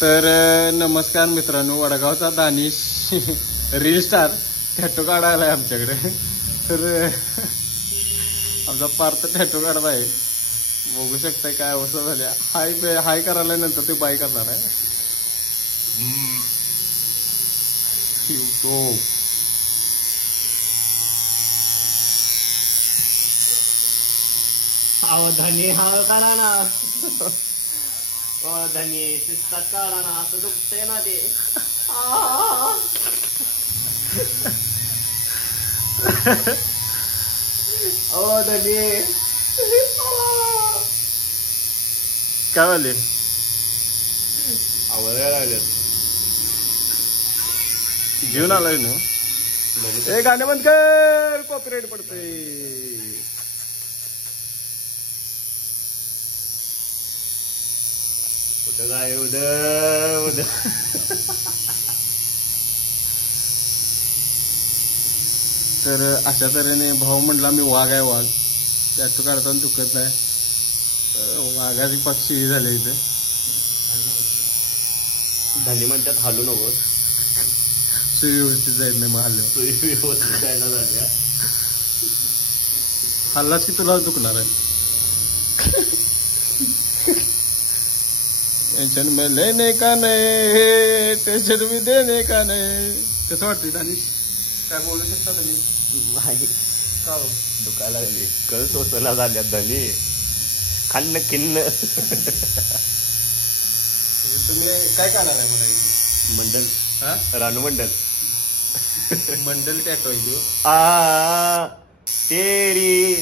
तर नमस्कार मित्रांनो, वडगावचा दानिश रील स्टार टॅटो काढायला आहे आमच्याकडे. तर आमचा पार्थ टॅटो काढत आहे. बघू शकता काय अवस्था झाल्या. हाय करायला नंतर ते बाय करणार आहे. धनी हा करा ना. धनी शिस्तात काढा ना, असं दुखतंय ना ते. धनी काय वाले आवडायला लागले. घेऊन आलाय ना. ए गाणे बंद कर, कॉपीराइट पडते. कुठं काय उद तर अशा तऱ्हेने भाऊ म्हणला मी वाघ आहे, वाघ टॅटो काढताना चुकत नाही. वाघाची पक्षी झाले इथे. धनी म्हणतात हालू नको, सुव्यवस्थित जायत नाही. मग हल्लो व्यवस्थित जायला झाल्या. हल्लाच की तुला दुखणार आहे. टेंशन में लेने का नाही, टेंशन में देने का नाही. कसं वाटतंय दानिश? काय बोलू शकता तुम्ही? नाही का हो? दुखायला लागली, कळ सोसला झाल्या धनी. खान्न खिन्न. तुम्ही काय काढणार आहे म्हणायची? मंडल, हा रानू मंडल. मंडल टॅटो आहे. तेरी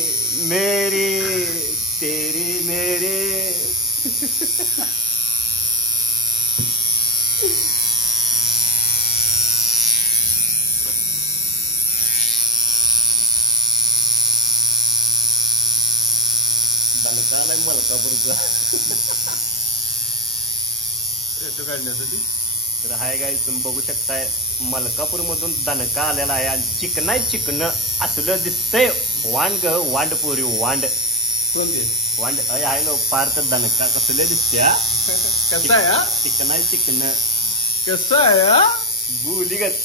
मेरी तेरी मेरे. दणकालाय मलकापूरचा टॅटो काढण्यासाठी. तर हाय गाईस, तुम्ही बघू शकताय मलकापूर मधून दणका आलेला आहे. आणि चिकनाय चिकन असलं दिसतंय. वांड वांडपुरी वांड. कोणते वांड आहे ना पार्थ दणका कसले दिसते. कसं आहे? चिकनाय चिकन कसं आहे? गुलीगत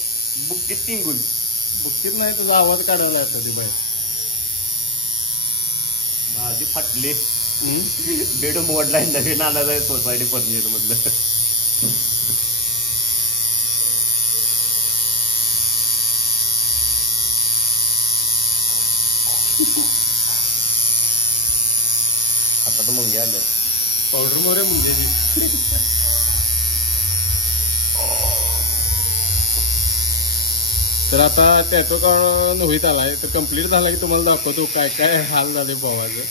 बुक्कीत टिंगून. बुक्कीत नाही, तुझा आवाज काढायला येतो ते बाहेर. माझी फाटली बेड मोडलाय. नवीन आणायला आहे सोसायटी फर्निचर मधलं. आता तर मग आलं पावडर मोरे म्हणजे. तर आता टॅटो काढून होईत आलाय. तर कम्प्लीट झाला की तुम्हाला दाखवतो काय काय हाल झाले भावाचं.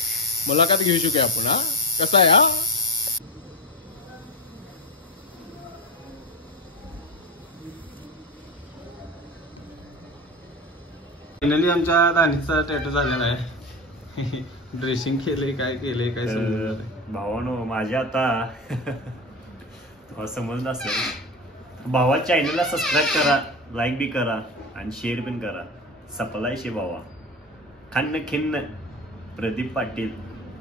मुलाखत घेऊ शकूया आपण. हा कसा आहे? हा फायनली आमच्या दानीचा टॅटो झालेला आहे. ड्रेसिंग केले काय केले काय समजलं. भावानो माझ्या आता तुम्हाला समजलं असेल. भावा चॅनलला सबस्क्राईब करा, लाईक बी करा आणि शेअर पण करा. सपलाय शे भावा. खान्न खिन्न प्रदीप पाटील.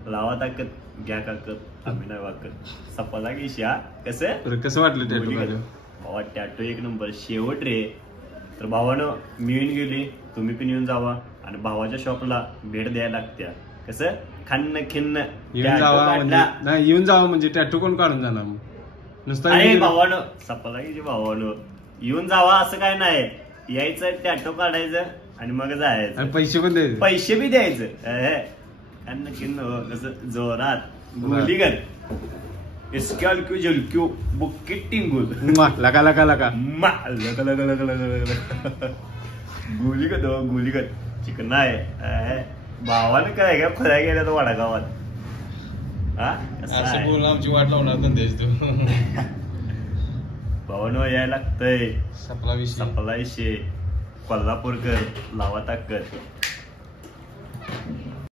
लावा ताकद घ्या काकत आम्ही नाही वाकत. सपला की शा. कसं वाटलं टॅटो काढून? भावा टॅटो एक नंबर शेवट रे. तर भावानं मी येऊन गेली, तुम्ही पण येऊन जावा. आणि भावाच्या शॉपला भेट द्यायला लागत्या. कसं खान्न खिन्न येऊन जावा म्हणजे टॅटो कोण काढून जाणार नुसतं? भावानं सपला की भावानं येऊन जावा असं काय नाही. यायचं टॅटो काढायचं आणि मग जायचं. पैसे पण द्यायचे. पैसे बी द्यायचं. खान्न खिन्न कसं जोरात गुलीगत इस्क्यालक्यू जलक्यू बुक्कीट टिंगूल. लगा लगा लगा गुलीगत गुलीगत चिकन आहे. भावानं काय का फराय गेल्या तर वडागावात. असं बोल आमची वाट लावणार धंद्याची तू. भावानं यायला लागतंय. सपला विषय. कोल्हापूरकर लावा ताकद.